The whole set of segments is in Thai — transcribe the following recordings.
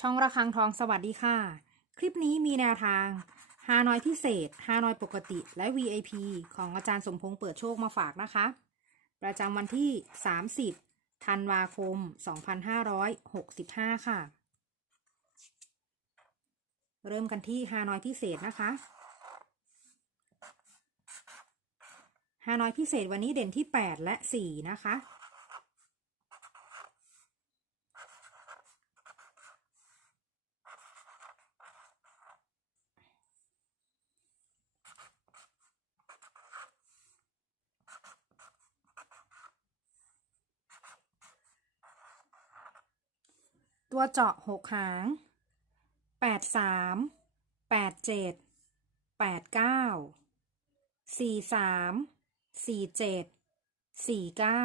ช่องระฆังทองสวัสดีค่ะ คลิปนี้มีแนวทางฮานอยพิเศษฮานอยปกติและ VIP ของอาจารย์สมพงษ์เปิดโชคมาฝากนะคะ ประจำวันที่ 30 ธันวาคม 2565 ค่ะ เริ่มกันที่ฮานอยพิเศษนะคะฮานอยพิเศษวันนี้เด่นที่ 8 และ 4 นะคะ ตัวเจาะหกหาง แปดสาม แปดเจ็ด แปดเก้า สี่สาม สี่เจ็ด สี่เก้า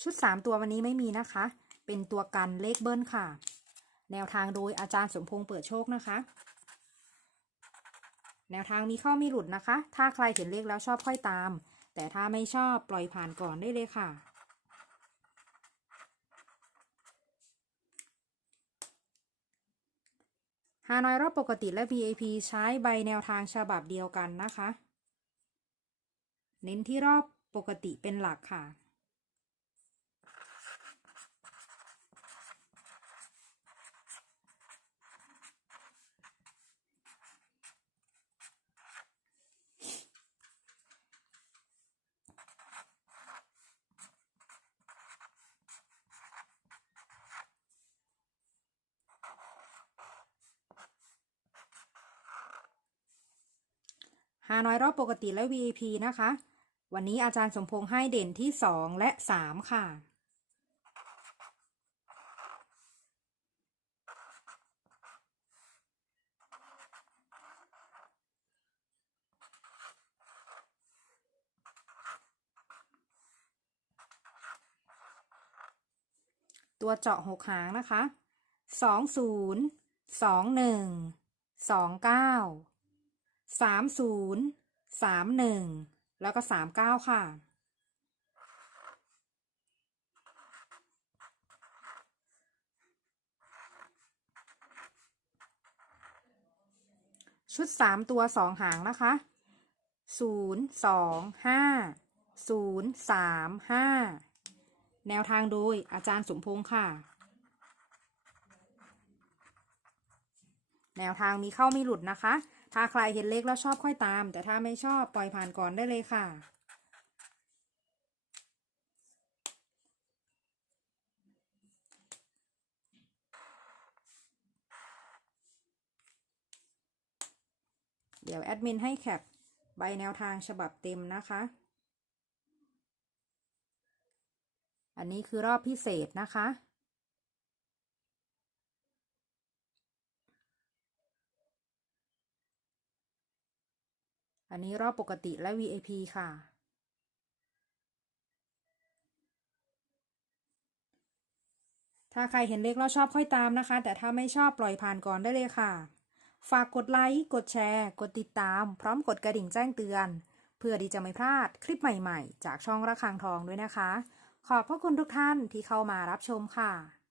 ชุดสามตัววันนี้ไม่มีนะคะ เป็นตัวกันเลขเบิ้ลค่ะ แนวทางโดยอาจารย์สมพงษ์เปิดโชคนะคะ แนวทางมีเข้ามีหลุดนะคะ ถ้าใครเห็นเลขแล้วชอบค่อยตาม แต่ถ้าไม่ชอบปล่อยผ่านก่อนได้เลยค่ะ ฮานอยรอบปกติและ VIP ใช้ใบแนวทางฉบับเดียวกันนะคะ เน้นที่รอบปกติเป็นหลักค่ะ ฮานอยรอบปกติและ VIP นะคะ วันนี้อาจารย์สมพงษ์ให้เด่นที่ 2 และ 3 ค่ะ ตัวเจาะหกหางนะคะสองศูนย์ สามศูนย์สามหนึ่งแล้วก็สามเก้าค่ะ ชุดสามตัวสองหางนะคะศูนย์สองห้าศูนย์สามห้าแนวทางโดยอาจารย์สมพงษ์ค่ะ แนวทางมีเข้าไมีหลุดนะคะ ถ้าใครเห็นเลขแล้วชอบค่อยตาม แต่ถ้าไม่ชอบปล่อยผ่านก่อนได้เลยค่ะ เดี๋ยวแอดมินให้แคปใบแนวทางฉบับเต็มนะคะ อันนี้คือรอบพิเศษนะคะ อันนี้รอบปกติและ VIP ค่ะ ถ้าใครเห็นเลขแล้วชอบค่อยตามนะคะ แต่ถ้าไม่ชอบปล่อยผ่านก่อนได้เลยค่ะ ฝากกดไลค์ กดแชร์ กดติดตาม พร้อมกดกระดิ่งแจ้งเตือน เพื่อที่จะไม่พลาดคลิปใหม่ๆ จากช่องระฆังทองด้วยนะคะ ขอบพระคุณทุกท่านที่เข้ามารับชมค่ะ